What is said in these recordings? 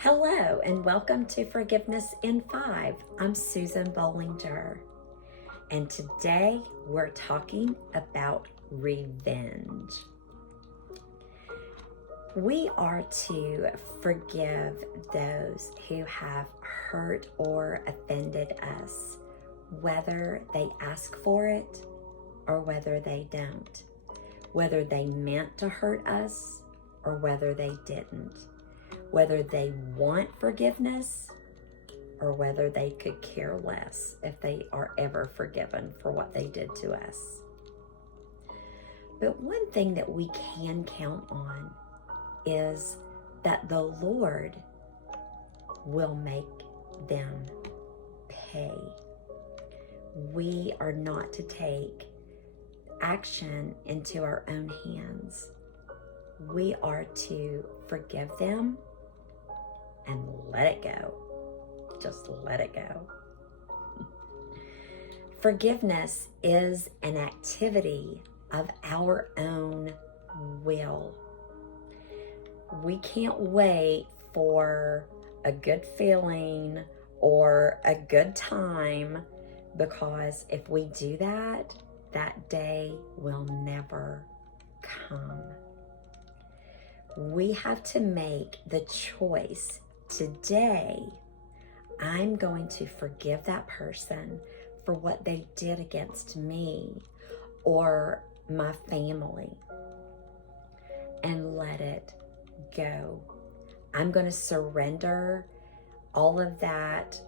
Hello and welcome to Forgiveness in 5. I'm Susan Bolinger, and today we're talking about revenge. We are to forgive those who have hurt or offended us, whether they ask for it or whether they don't, whether they meant to hurt us or whether they didn't, whether they want forgiveness or whether they could care less if they are ever forgiven for what they did to us. But one thing that we can count on is that the Lord will make them pay. We are not to take action into our own hands. We are to forgive them and let it go. Just let it go. Forgiveness is an activity of our own will. We can't wait for a good feeling or a good time, because if we do that, that day will never come. We have to make the choice today. I'm going to forgive that person for what they did against me or my family and let it go. I'm going to surrender all of that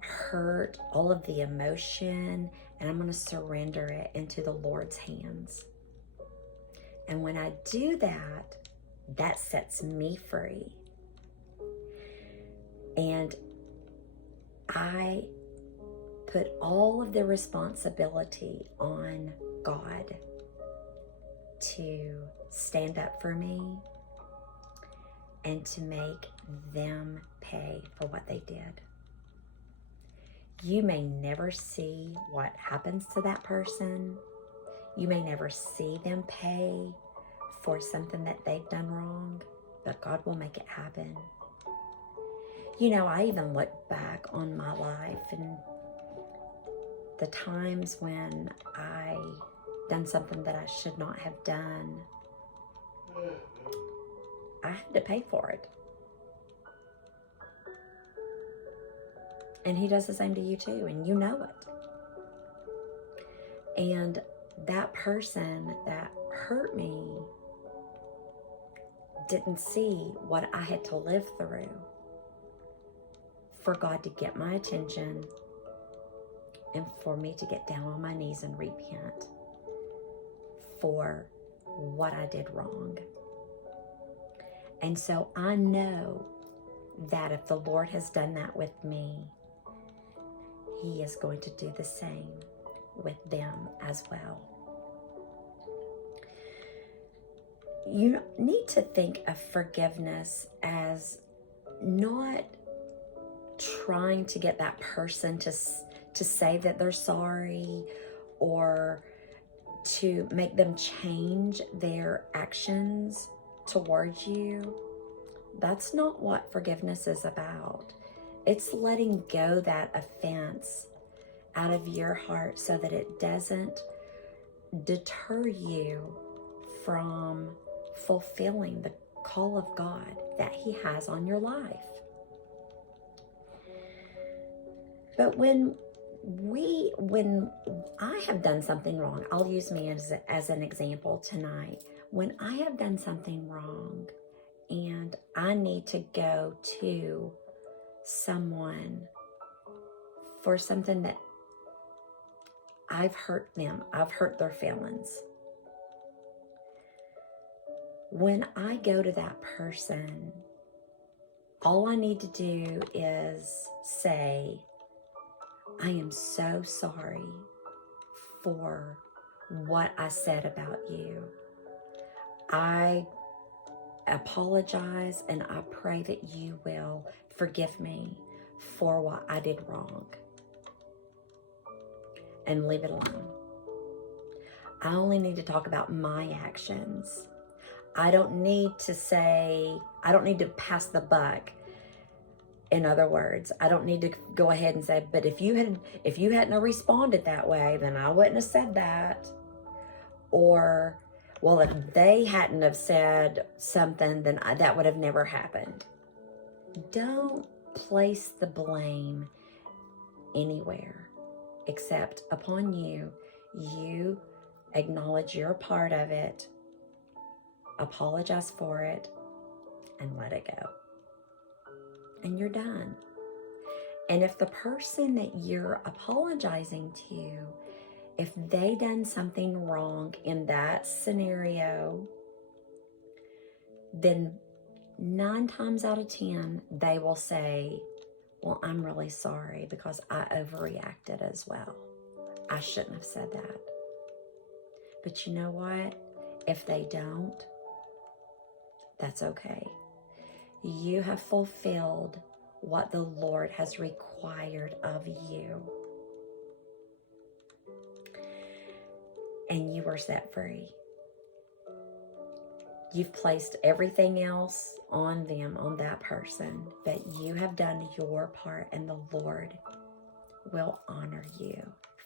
hurt, all of the emotion, and I'm going to surrender it into the Lord's hands. And when I do that, that sets me free. And I put all of the responsibility on God to stand up for me and to make them pay for what they did. You may never see what happens to that person. You may never see them pay for something that they've done wrong, but God will make it happen. You know, I even look back on my life and the times when I done something that I should not have done. I had to pay for it. And He does the same to you too, and you know it. And that person that hurt me didn't see what I had to live through for God to get my attention and for me to get down on my knees and repent for what I did wrong. And so I know that if the Lord has done that with me, He is going to do the same with them as well. You need to think of forgiveness as not trying to get that person to say that they're sorry or to make them change their actions towards you. That's not what forgiveness is about. It's letting go that offense out of your heart so that it doesn't deter you from fulfilling the call of God that He has on your life. But when I have done something wrong, I'll use me as an example tonight. When I have done something wrong and I need to go to someone for something that I've hurt them, I've hurt their feelings. When I go to that person, all I need to do is say, I am so sorry for what I said about you. I apologize and I pray that you will forgive me for what I did wrong. And leave it alone. I only need to talk about my actions. I don't need to pass the buck In other words, I don't need to go ahead and say, but if you hadn't responded that way, then I wouldn't have said that. Or, well, if they hadn't have said something, then that would have never happened. Don't place the blame anywhere except upon you. You acknowledge you're a part of it, apologize for it, and let it go. And you're done. And if the person that you're apologizing to, if they done something wrong in that scenario, then 9 times out of 10, they will say, well, I'm really sorry because I overreacted as well. I shouldn't have said that. But you know what? If they don't, that's okay. You have fulfilled what the Lord has required of you. And you are set free. You've placed everything else on them, on that person, but you have done your part, and the Lord will honor you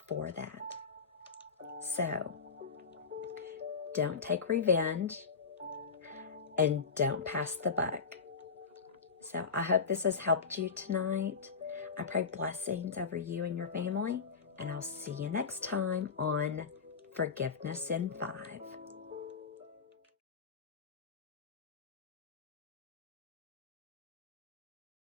for that. So, don't take revenge and don't pass the buck. So I hope this has helped you tonight. I pray blessings over you and your family, and I'll see you next time on Forgiveness in 5.